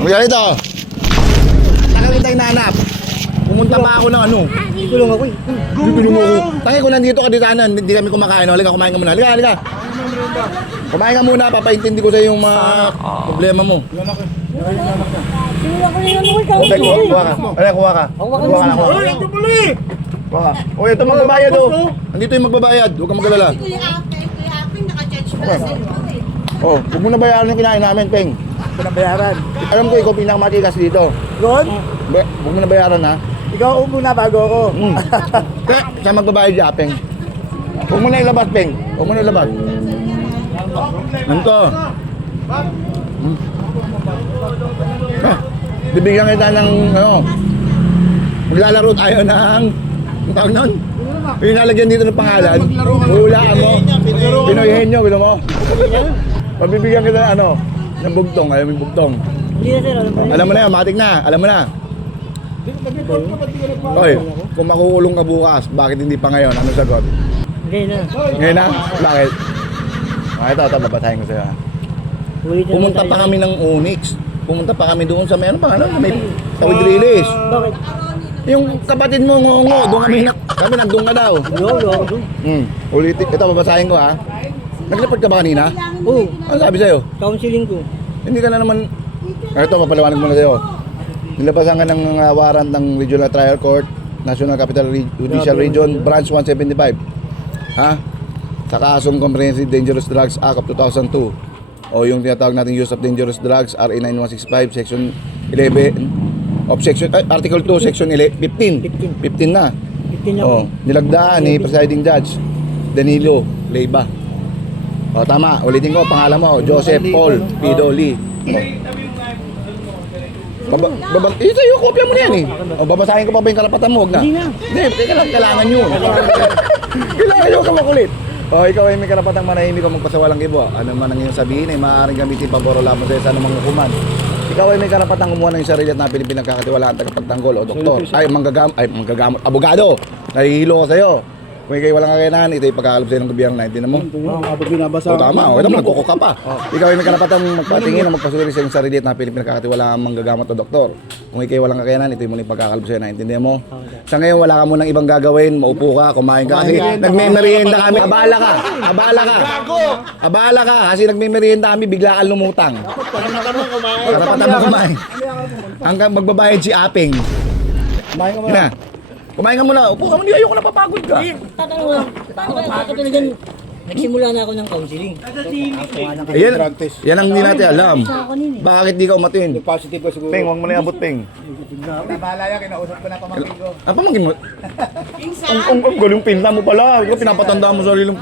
Kaya ito. Tagal kita hinanap. Pumunta pa ako ng ano. Tulong ako eh. Tutulong mo ako. Tangi ko nandito ka dito sana, hindi kami kumakain. Halika, kumain ka muna. Halika, halika. Kumain ka muna, papaintindi ko sa yung mga problema mo. Ano ko ikaw. Okay, kuha, kuha ka. Halika, kuha ka. Kuha ka kuha ka. ito pala eh. Kuha ka. O, ito magbabayad o. Andito yung magbabayad. Huwag kang magalala. Kuya Apeng, Kuya Apeng, naka-judge pa sa cellphone eh. Oh, huwag mo na bayaran yung kinain namin, Peng. Pinabayaran. Alam ko, ikaw pinakamatikas dito. Ron, Ba- Huwag mo na bayaran, ha? ikaw upo na bago ako. Mm. Kaya, siya magbabayad siya, Peng. Huwag mo na ilabas, Peng. Huwag mo na ilabas. Ganito. Hmm. Ah, bibigyan kita ng, ano, maglalaro tayo ng, ang tawag nun? Yung nalagyan dito ng pangalan, hulaan mo, pinoyhin nyo, gusto mo? Pabibigyan kita ng, ano, ng bugtong, ayaw mo yung bugtong. Hindi na sir, alam mo. Alam mo na yan, matik na, alam mo na. Hoy, kung makukulong ka bukas, bakit hindi pa ngayon? Ano sagot? Hindi na. Ngayon na? Bakit? Ah, ito, ito, babasahin ko sa'yo. ha. Ulitin Pumunta pa kami ng Onyx. Pumunta pa kami doon sa may ano ba? Ano? May Tawid Rilis. Bakit? Yung kapatid mo ngongo, doon kami na, kami nandun ka daw. Yo, yo, yo. Hmm. Ulitin, ito babasahin ko ha. Naglipad ka ba kanina? Oo, Ano sabi sa'yo? counseling ko. Hindi ka na naman... Ah, Ito, papaliwanag mo na sa'yo. Nilabasan ka ng uh, warrant ng Regional Trial Court, National Capital Re- Judicial Region, Branch 175. Ha? Sa kasong Comprehensive Dangerous Drugs Act of 2002 o yung tinatawag nating Use of Dangerous Drugs RA 9165 Section 11 of Section eh, Article 2 Section 11, 15 15 na 15 niya oh, nilagdaan ni Presiding Judge Danilo Leyva o tama ulitin ko pangalan mo Joseph Paul Pido Lee Baba, baba, eh, sa'yo, kopya mo na yan eh. O, babasahin ko pa ba yung karapatan mo? Huwag na. Hindi na. Hindi, teka lang, kailangan nyo. kailangan nyo ka makulit. O, ikaw ay may karapatang manahimik o magpasawalang ibo. Ano man ang iyong sabihin ay maaaring gamitin pabor o lamang sa anumang hukuman. Ikaw ay may karapatang kumuha ng sarili at napili pinagkakatiwalaan tagapagtanggol o doktor. Ay, manggagam, ay, manggagamot, abogado. Nahihilo ko sa'yo. Kung ikay walang kakayanan, ito ay pagkakalap sa'yo ng gobyerno na hindi mo. Oo, kapag binabasa. O tama, o tama, nagkuko ka pa. Ikaw ay may karapatang magpatingin na magpasuri sa iyong sarili at napili pinagkakatiwala ang manggagamot o doktor. Kung ikay walang kakayanan, ito yung muling pagkakalab sa'yo, naintindihan mo? Sa ngayon, wala ka munang ibang gagawin, maupo ka, kumain ka, kasi nagme-merienda kami. Abala ka, abala ka. Abala ka, kasi nagme-merienda kami, bigla ka lumutang. Karapatan mo kumain. Hanggang magbabayad si Apeng. Kumain ka na. Kumain ka muna, upo ka muna, ayoko na papagod ka. Eh, tatanong lang. Paano kaya katulad yan? Nagsimula na ako ng counseling. Ayan, yan ang hindi natin alam. Ako. Bakit di ka umatin? Positive ka siguro. Peng, huwag mo na iabot, Peng. Bahala yan, kinausap ko na pamangkin ko. Ah, pamangkin mo? Ang, ang, ang galing pinta mo pala. Pinapatanda mo sa sariling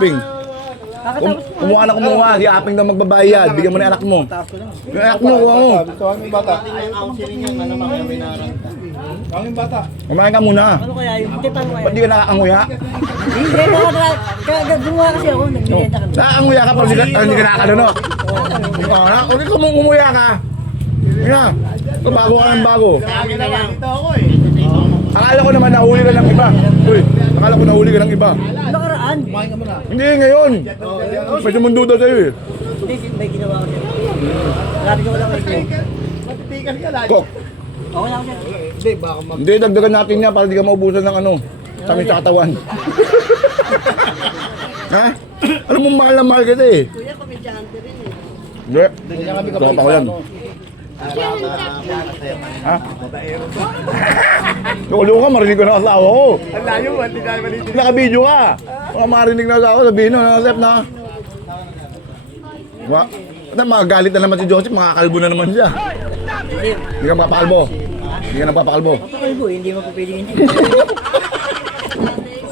ping. Kum, kumuha na kumuha. Si Aping daw magbabayad. Bigyan mo na anak mo. Yung anak mo, kuha mo. Kami yung bata. Kami yung bata. Kumain ka muna. Ano kaya yun? Hindi, paano kaya? Ba't di ka nakakanguya? Hindi, gumawa kasi ako, nagbibenta kami. Nakakanguya ka ka- hindi ka nakakalunok. Oo, na. Ka mong umuya ka. Na. Ito, bago ka ng bago. Akala ko naman nahuli ka ng iba. Uy, akala ko nahuli ka ng iba. Nakaraan. Kumain ka muna. Hindi, ngayon. May sumundo daw sa'yo eh. Hindi, may ginawa ko siya. Lapit ko lang kayo. Matitikas ka lang. Kok, Okay lang siya. Hindi, baka mag... Hindi, dagdagan natin niya para di ka maubusan ng ano, kami sa katawan. ha? Ano mo mahal na mahal kita eh? Kuya, komedyante rin eh. Hindi. Hindi kami yan. Ha? Loko ka, marinig ko na asawa ko. Ang layo, hindi tayo malitin. Naka-video ka. Baka marinig na asawa, sabihin na, Sep na. Diba? Na, magagalit na naman si Joseph, makakalbo na naman siya. Hindi. Ka mapakalbo. Hindi ka nagpapakalbo. Papakalbo, hindi mo pwede hindi.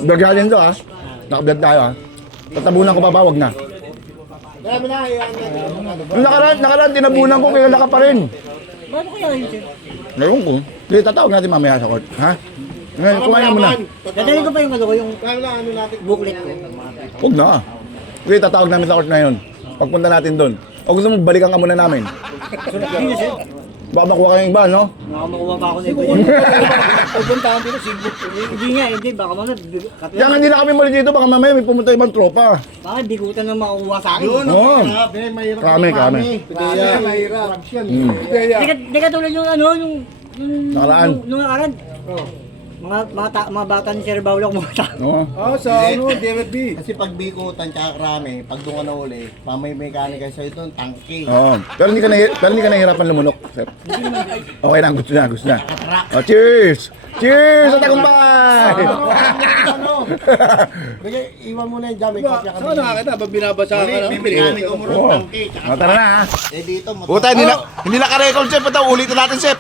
Gagaling to ha. Nakablad tayo ha. Tatabunan ko pa ba? Wag na. Marami na, yan na. Yung nakaraan, nakaraan, tinabunan ko, kaya naka pa rin. Paano kaya yun, sir? Ngayon ko. Hindi, tatawag natin mamaya sa court. Ha? Ngayon, kumain ka muna. Dadalhin ko pa yung ano ko, yung na, ano natin. booklet ko. Huwag na. Hindi, tatawag namin sa court ngayon. Pagpunta natin doon. O gusto mo, balikan ka muna namin. Hindi na, sir. Baka makuha kayong iba, no? Baka makuha pa ako na iba. Pupuntahan dito, Cebu. Hindi nga, hindi. Baka mamaya, katulad. Nga hindi na kami mali dito, baka mamaya may pumunta ibang tropa. Baka bigutan na makukuha sa akin. Yun, Oo. ang mahirap. Eh, mahirap. Kami, yung kami. Kaya, mahirap. Mm. Kaya. Hindi ka, hindi ka tulad yung ano, yung... yung Nakaraan. Nung, nung nakaraan. Mga, mga, ta, mga bata ni Sir Baulok, mga ta. Oo. Ah, sa ano, DMFB. Kasi pag bikutan tsaka krami, pag doon ka na uli, mamay mekanika sa'yo doon, tangke. Oo. Pero hindi ka na pero hindi ka nahihirapan lumunok. sir. Okay na, gusto na, gusto na. Oh, cheers! Cheers sa tagumpay! ano? Bigay, iwan mo na yung dyan, may kopya kami. Saan nakakita? Pag binabasa ka Uli, na. may mo rin Oo. tangke. Tsaka Oh, tara na ha. eh dito, motor. Puta, hindi na, hindi naka-record, chef. Ito, ulitin natin, chef.